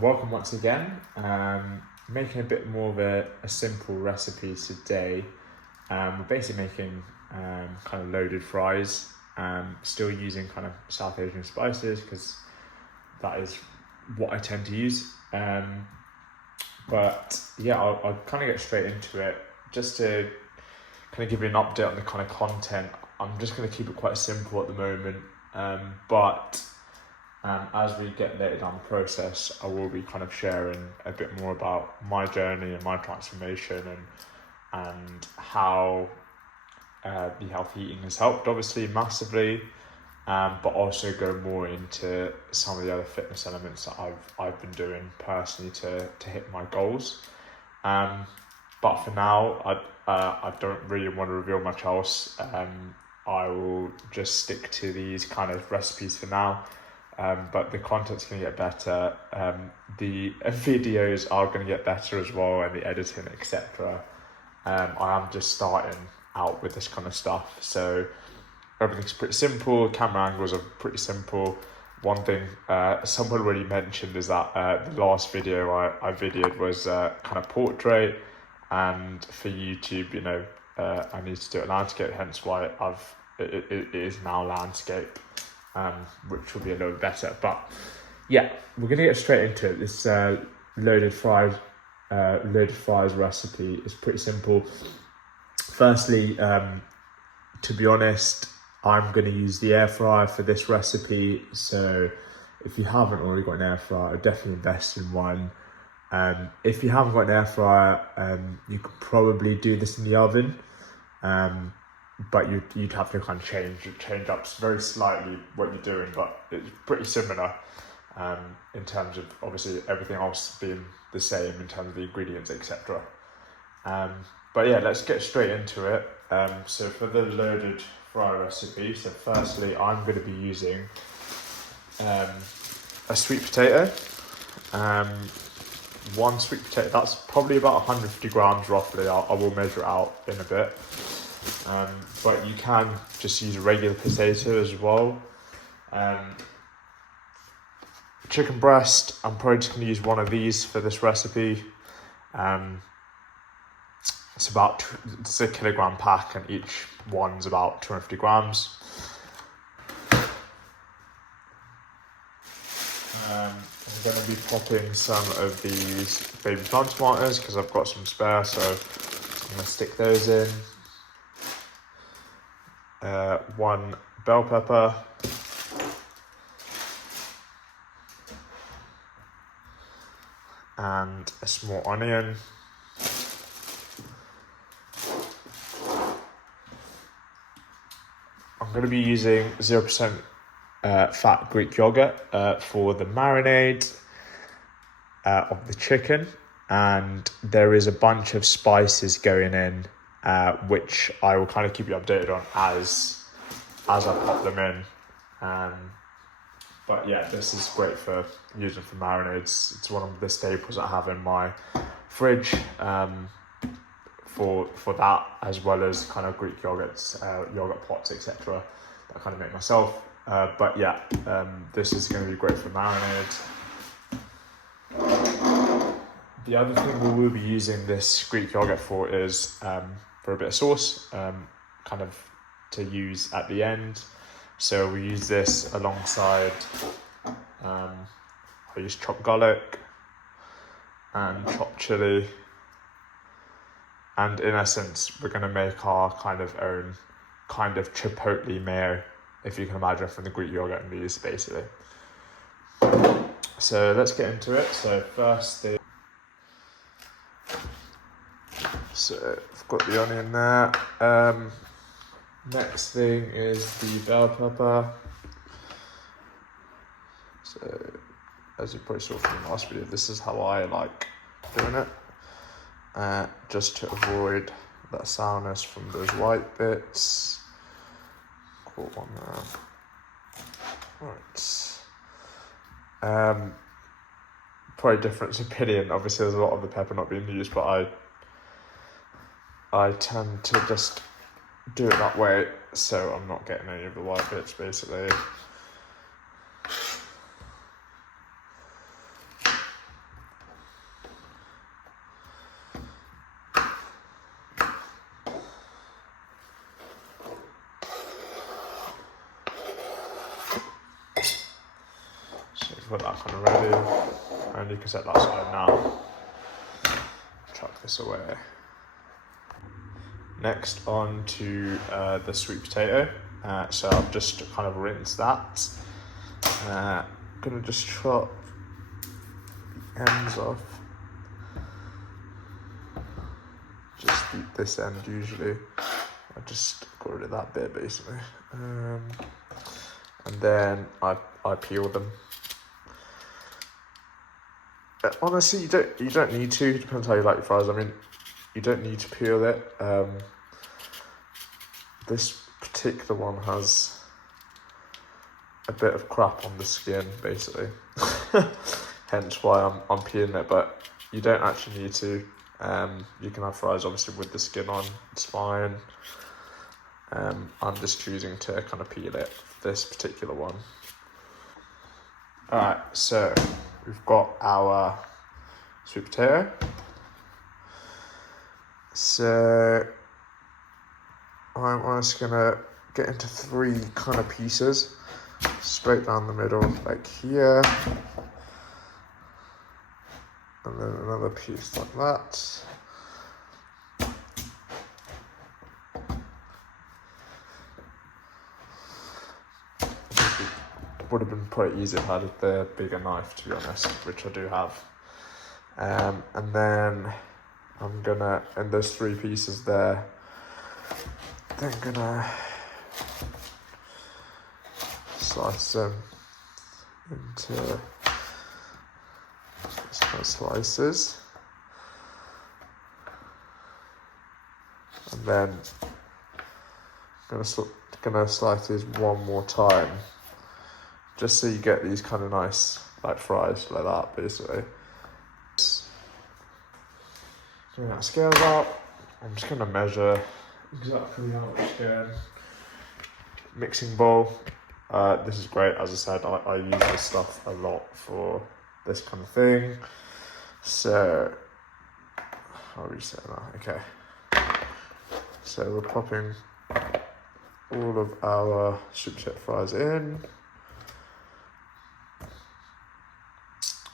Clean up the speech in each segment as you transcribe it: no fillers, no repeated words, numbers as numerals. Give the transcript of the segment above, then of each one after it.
Welcome once again. Making a bit more of a simple recipe today. We're basically making kind of loaded fries, still using kind of South Asian spices because that is what I tend to use. But yeah, I'll kind of get straight into it. Just to kind of give you an update on the kind of content, I'm just going to keep it quite simple at the moment. But as we get later down the process, I will be kind of sharing a bit more about my journey and my transformation and how the healthy eating has helped, obviously massively, but also go more into some of the other fitness elements that I've been doing personally to hit my goals. But for now, I don't really want to reveal much else. I will just stick to these kind of recipes for now. But the content's going to get better. The videos are going to get better as well, and the editing, etc. I am just starting out with this kind of stuff, so everything's pretty simple. Camera angles are pretty simple. One thing someone already mentioned is that the last video I videoed was kind of portrait, and for YouTube, I need to do a landscape, hence why it is now landscape. Which will be a little bit better, but yeah, we're gonna get straight into it. This loaded fries recipe is pretty simple. Firstly, to be honest, I'm gonna use the air fryer for this recipe. So if you haven't already got an air fryer, definitely invest in one. If you haven't got an air fryer, you could probably do this in the oven. But you'd have to kind of change up very slightly what you're doing, but it's pretty similar in terms of obviously everything else being the same in terms of the ingredients, etc. But yeah, let's get straight into it. So for the loaded fry recipe, so firstly I'm going to be using a sweet potato. One sweet potato, that's probably about 150 grams roughly. I will measure it out in a bit. But you can just use a regular potato as well. Chicken breast, I'm probably just going to use one of these for this recipe. It's a kilogram pack, and each one's about 250 grams. I'm going to be popping some of these baby plant tomatoes because I've got some spare, so I'm going to stick those in. One bell pepper, and a small onion. I'm going to be using 0% fat Greek yogurt for the marinade of the chicken, and there is a bunch of spices going in, which I will kind of keep you updated on as I pop them in. But yeah, this is great for using for marinades. It's one of the staples I have in my fridge for that, as well as kind of Greek yogurts, yogurt pots, etc. that I kind of make myself. But yeah, this is going to be great for marinades. The other thing we will be using this Greek yogurt for is for a bit of sauce, kind of to use at the end. So we use this alongside, I use chopped garlic and chopped chili. And in essence, we're going to make our kind of own kind of chipotle mayo, if you can imagine, from the Greek yogurt and these, basically. So let's get into it. So first so I've got the onion there. Next thing is the bell pepper. So as you probably saw from the last video, this is how I like doing it. Just to avoid that sourness from those white bits. Caught one there. Right. Probably difference of opinion. Obviously, there's a lot of the pepper not being used, but I tend to just do it that way, so I'm not getting any of the white bits, basically. put that kind of ready, and you can set that aside now. Chuck this away. Next on to the sweet potato. So I've just kind of rinsed that. I'm gonna just chop the ends off. Just this end usually. I just got rid of that bit basically. And then I peel them. Honestly, you don't need to. It depends how you like your fries. I mean, you don't need to peel it. This particular one has a bit of crap on the skin, basically. Hence why I'm peeling it, but you don't actually need to. You can have fries obviously with the skin on. It's fine. I'm just choosing to kind of peel it for this particular one. Alright, so we've got our sweet potato. So I'm just gonna get into 3 kind of pieces, straight down the middle, like here, and then another piece like that. Would have been pretty easy if I had the bigger knife, to be honest, which I do have. And then I'm gonna, in those 3 pieces there, then gonna slice them into these kind of slices. And then I'm gonna slice these one more time, just so you get these kind of nice like fries like that, basically. Doing that scales out, I'm just gonna measure exactly how much again. Mixing bowl. This is great, as I said, I use this stuff a lot for this kind of thing. So, I'll reset that, okay. So we're popping all of our sweet potato fries in.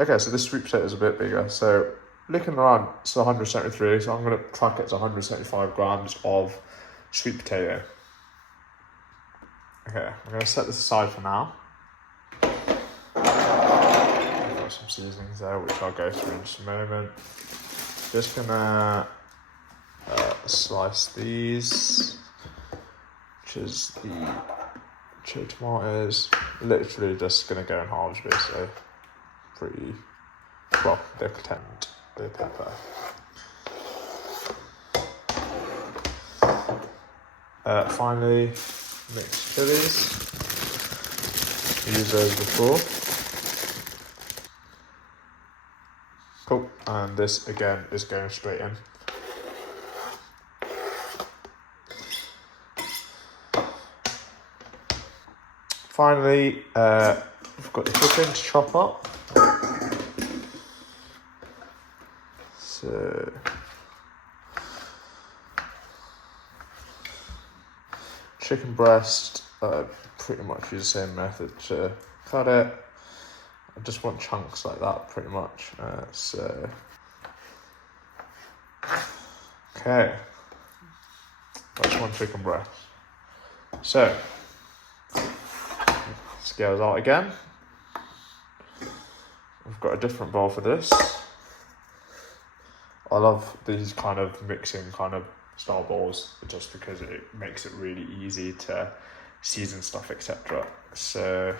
Okay, so this sweet potato is a bit bigger. So looking around, it's 173, so I'm going to track it to 175 grams of sweet potato. Okay, I'm going to set this aside for now. I've got some seasonings there, which I'll go through in just a moment. Just going to slice these, which is the cherry tomatoes. Literally just going to go in halves, basically. Pretty well, they're content, the pepper. Finally, mixed chilies. Used those before. Cool, and this again is going straight in. Finally, we've got the chicken to chop up. So, chicken breast, pretty much use the same method to cut it. I just want chunks like that, pretty much. Okay, that's one chicken breast. So, scales out again. We've got a different bowl for this. I love these kind of mixing kind of style bowls just because it makes it really easy to season stuff, etc. So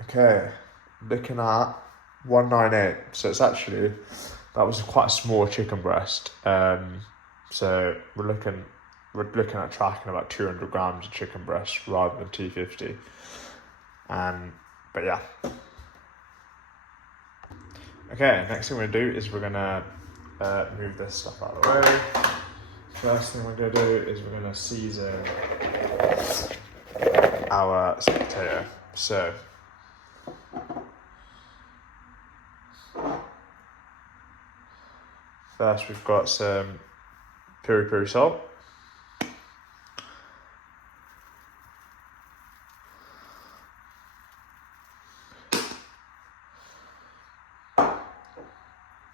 okay, looking at 198. So it's actually, that was quite a small chicken breast. So we're looking at tracking about 200 grams of chicken breast rather than 250. But yeah. Okay, next thing we're gonna do is we're gonna move this stuff out of the way. First thing we're gonna do is we're gonna season our sweet potato. So first we've got some peri peri salt.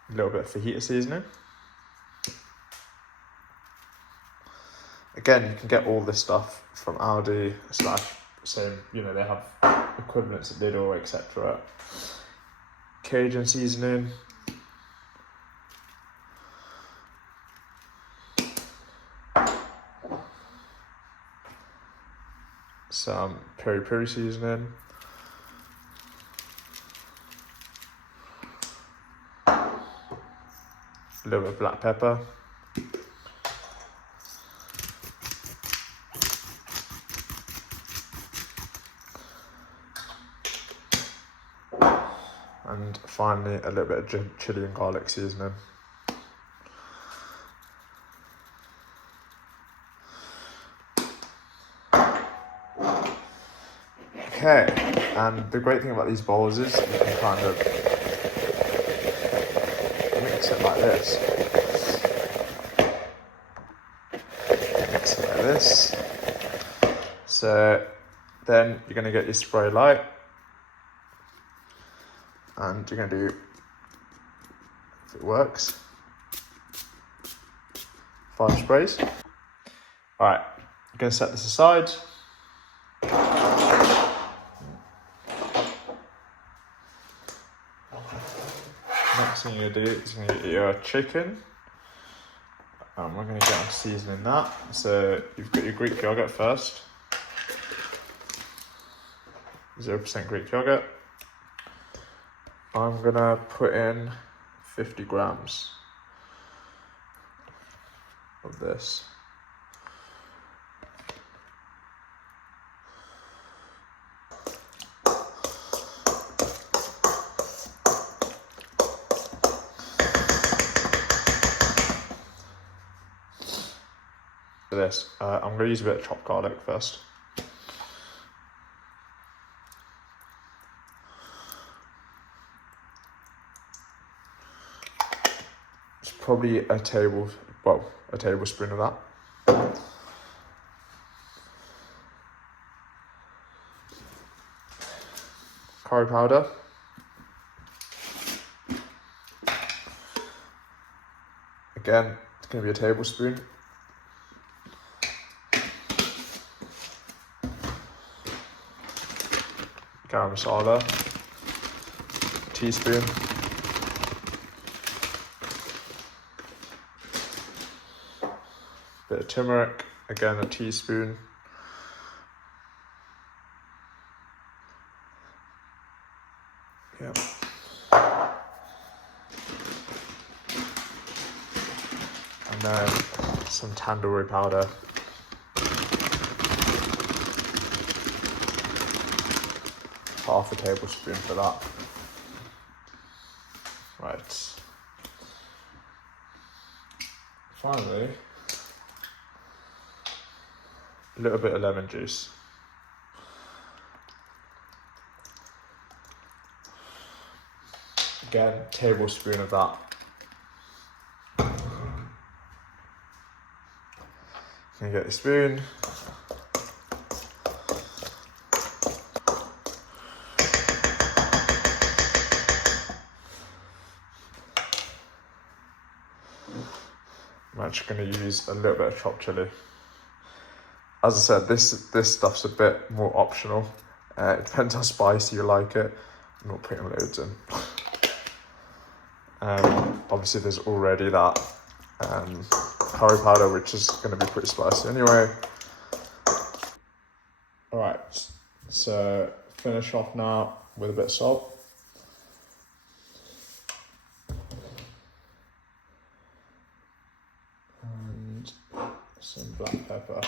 A little bit of fajita seasoning. Again, you can get all this stuff from Aldi / same, you know, they have equivalents at Lidl, etc. Cajun seasoning. Some peri peri seasoning. A little bit of black pepper. And finally, a little bit of chili and garlic seasoning. Okay, and the great thing about these bowls is you can kind of mix it like this. Mix it like this. So then you're going to get your spray light. And you're going to do, if it works, 5 sprays. All right, you're going to set this aside. Next thing you're going to do is going to get your chicken. We're going to get on seasoning that. So you've got your Greek yogurt first. 0% Greek yogurt. I'm going to put in 50 grams of this. For this, I'm going to use a bit of chopped garlic first. It's probably a tablespoon of that. Curry powder. Again, it's going to be a tablespoon. Garam masala, teaspoon. Bit of turmeric, again a teaspoon. Yep. And then some tandoori powder. Half a tablespoon for that. Right. Finally, a little bit of lemon juice. Again, tablespoon of that. You get the spoon. I'm actually going to use a little bit of chopped chili. As I said, this stuff's a bit more optional. It depends how spicy you like it. I'm not putting loads in. Obviously, there's already that curry powder, which is going to be pretty spicy anyway. All right, so finish off now with a bit of salt. And some black pepper.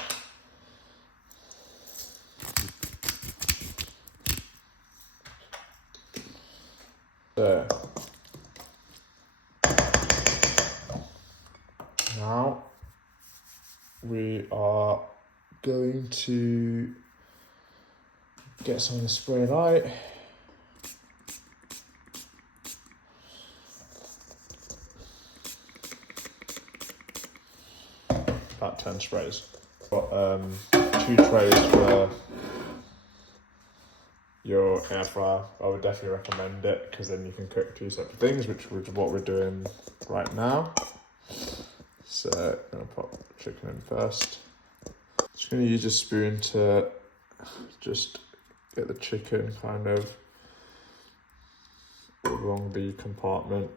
So now we are going to Get some of the spray light. About 10 sprays. Got 2 trays for your air fryer. I would definitely recommend it because then you can cook 2 separate things, which is what we're doing right now. So I'm gonna pop chicken in first. Just gonna use a spoon to just get the chicken kind of along the compartment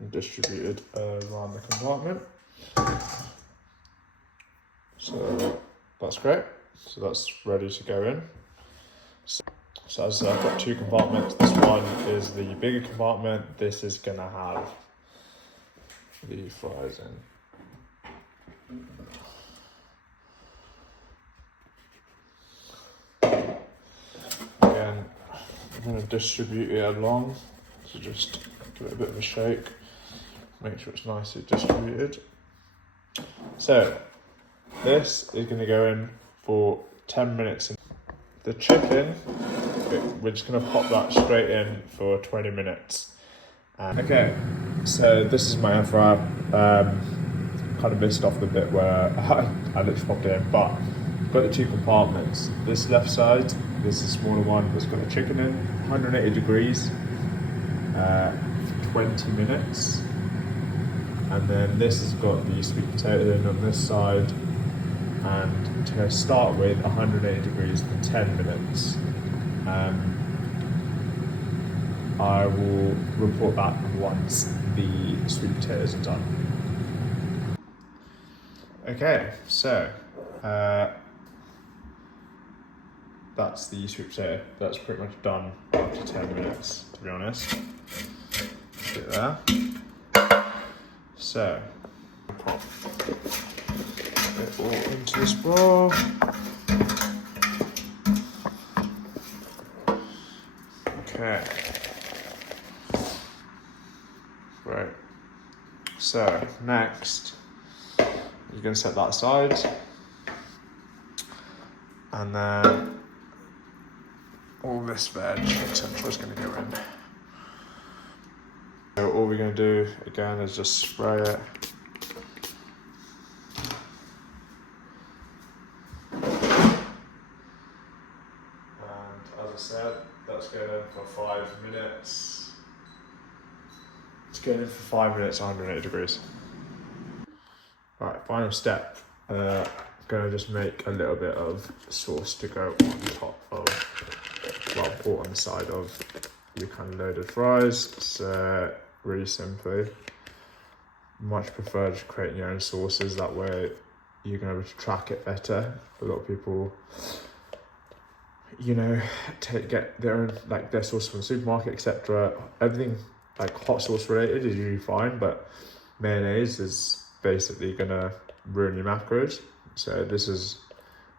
and distributed around the compartment. So that's great. So that's ready to go in. So as I said, I've got 2 compartments. This one is the bigger compartment. This is gonna have the fries in. Again, I'm gonna distribute it along. So just give it a bit of a shake. Make sure it's nicely distributed. So this is gonna go in for 10 minutes. The chicken, we're just gonna pop that straight in for 20 minutes. Okay, so this is my air fryer. Kind of missed off the bit where I literally popped it in, but I've got the 2 compartments. This left side, this is the smaller one, that's got the chicken in, 180 degrees for 20 minutes. And then this has got the sweet potato in on this side. And to start with, 180 degrees for 10 minutes. I will report back once the sweet potatoes are done. Okay, so that's the sweet potato. That's pretty much done after 10 minutes, to be honest. Get there. So, pop it all into this bowl. Okay. Right. So, next, you're going to set that aside. And then all this veg, etc. is going to go in. So all we're going to do, again, is just spray it. As I said, that's going in for 5 minutes. It's going in for 5 minutes, 180 degrees. Right, final step. I'm going to just make a little bit of sauce to go on top of, well, or on the side of your kind of loaded fries. So really simply, much prefer just creating your own sauces. That way you're going to be able to track it better. A lot of people, you know, get their own, like their sauce from the supermarket, etc. Everything like hot sauce related is usually fine, but mayonnaise is basically gonna ruin your macros. So this is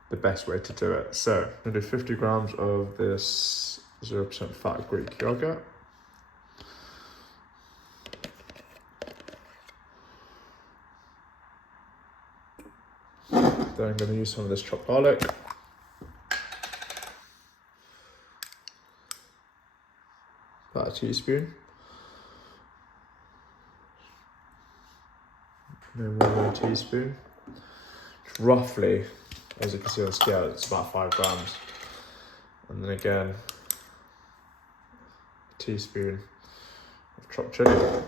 the best way to do it. So I'm gonna do 50 grams of this 0% fat Greek yogurt. Then I'm gonna use some of this chopped garlic. About a teaspoon. And then 1 teaspoon. Roughly, as you can see on the scale, it's about 5 grams. And then again, a teaspoon of chopped chili.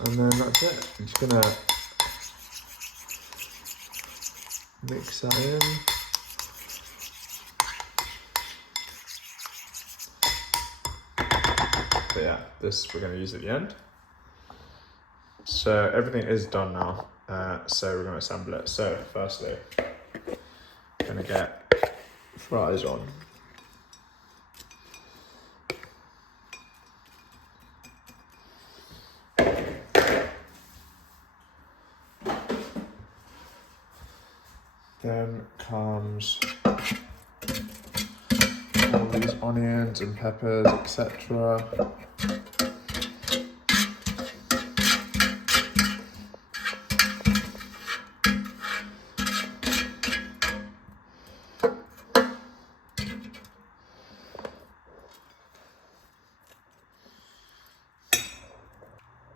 And then that's it. I'm just gonna mix that in. But yeah, this we're going to use at the end. So everything is done now. So we're going to assemble it. So firstly, I'm going to get fries on. Then comes all these onions and peppers, etc.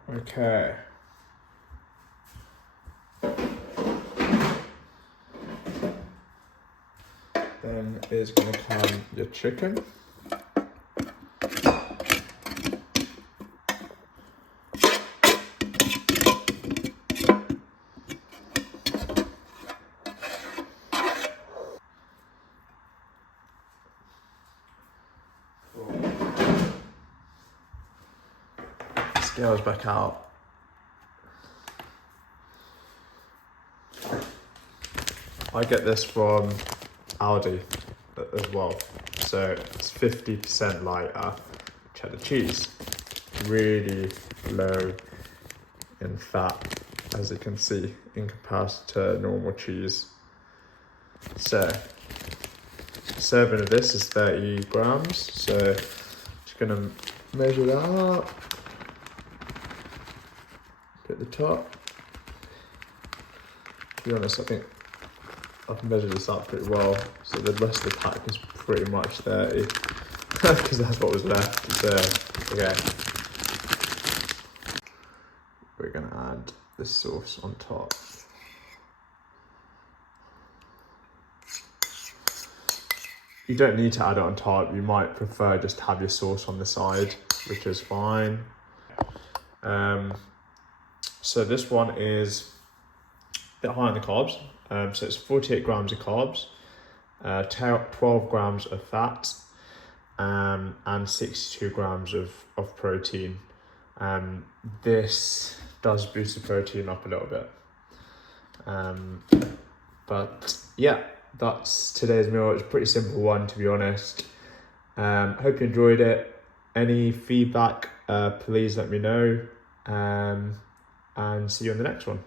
Okay. Then is going to come your chicken. Scales back out. I get this from Aldi as well, so it's 50% lighter cheddar cheese, really low in fat, as you can see, in comparison to normal cheese. So, serving of this is 30 grams, so just gonna measure that out, at the top. To be honest, I think I've measured this up pretty well, so the rest of the pack is pretty much 30, because that's what was left. So, okay. We're gonna add the sauce on top. You don't need to add it on top, you might prefer just to have your sauce on the side, which is fine. So this one is a bit high on the carbs. So it's 48 grams of carbs, 12 grams of fat, and 62 grams of protein. This does boost the protein up a little bit. But yeah, that's today's meal. It's a pretty simple one, to be honest. Hope you enjoyed it. Any feedback, please let me know. And see you on the next one.